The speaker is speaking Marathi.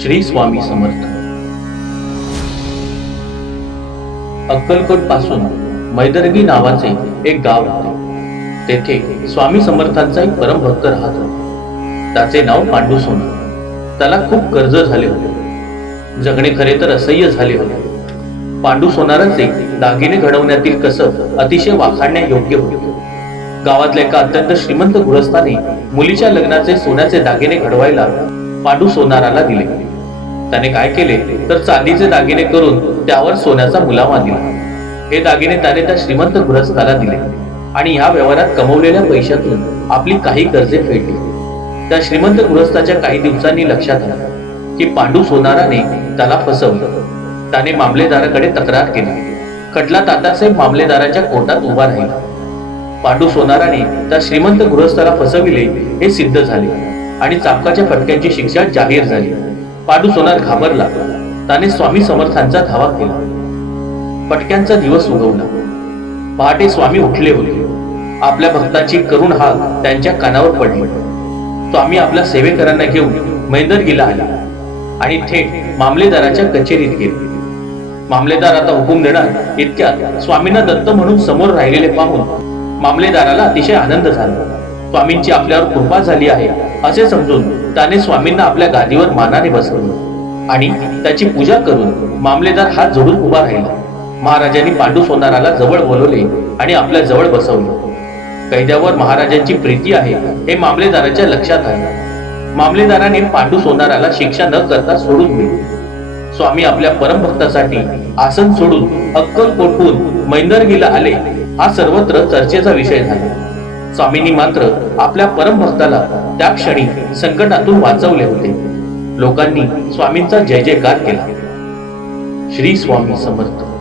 श्री स्वामी समर्थ. अक्कलकोटपासून मैदर्गी नावाचे एक गाव होते. तेथे स्वामी समर्थांचा एक परमभक्त राहत. होता त्याचे नाव पांडू सोना. त्याला खूप कर्ज झाले होते. जगणे खरे तर असह्य झाले होते. पांडू सोनाराचे दागिने घडवण्यातील कसब अतिशय वाखाणण्या योग्य होते. गावातल्या एका अत्यंत श्रीमंत गृहस्थाने मुलीच्या लग्नाचे सोन्याचे दागिने घडवायला पांडू सोनाराला दिले. त्याने काय केले? तर चांदीचे दागिने करून त्यावर सोन्याचा मुलामा दिला हे दागिने त्याने त्या श्रीमंत गृहस्थाला दिले आणि या व्यवहारात कमवलेल्या पैशातून आपली काही कर्जे फेडली. त्या श्रीमंत गृहस्थाच्या काही दिवसांनी लक्षात आलं की पांडू सोनाराने त्याला फसवलं. त्याने मामलेदाराकडे तक्रार केली. खटला तातासाहेब मामलेदाराच्या कोर्टात उभा राहिला. पांडू सोनाराने त्या श्रीमंत गृहस्थाला फसविले हे सिद्ध झाले. आणि चापकाच्या फटक्यांची शिक्षा जाहीर झाली. पाडू सोनार घाबरला. त्याने स्वामी समर्थांचा धावा केला. फटक्यांचा दिवस उगवला. पहाटे स्वामी उठले होते. आपल्या भक्ताची करुण हाक त्यांच्या कानावर पडली. स्वामी आपल्या सेवेकरांना घेऊन मैदरगीला आला आणि थेट मामलेदाराच्या कचेरीत गेले. मामलेदार आता हुकूम देणार इतक्यात स्वामींना दत्त म्हणून समोर राहिलेले पाहून मामलेदाराला अतिशय आनंद झाला. स्वामींची आपल्यावर कृपा झाली आहे असे समजून त्याने स्वामींना आपल्या गादीवर मानाने बसवलं. आणि त्याची पूजा करून मामलेदार हात जोडून उभा राहिला. महाराजांनी पांडू सोनाराला जवळ बोलवले आणि आपल्या जवळ बसवले. कैद्यावर महाराजांची प्रीती आहे हे मामलेदाराच्या लक्षात आलं मामलेदाराने पांडू सोनाराला शिक्षा न करता सोडून दिली. स्वामी आपल्या परमभक्तासाठी आसन सोडून अक्कल कोठून मैंदरगीला आले हा सर्वत्र चर्चेचा विषय झाला. स्वामींनी मात्र आपल्या परमभक्ताला त्या क्षणी संकटातून वाचवले होते. लोकांनी स्वामींचा जय जयकार केला. श्री स्वामी समर्थ.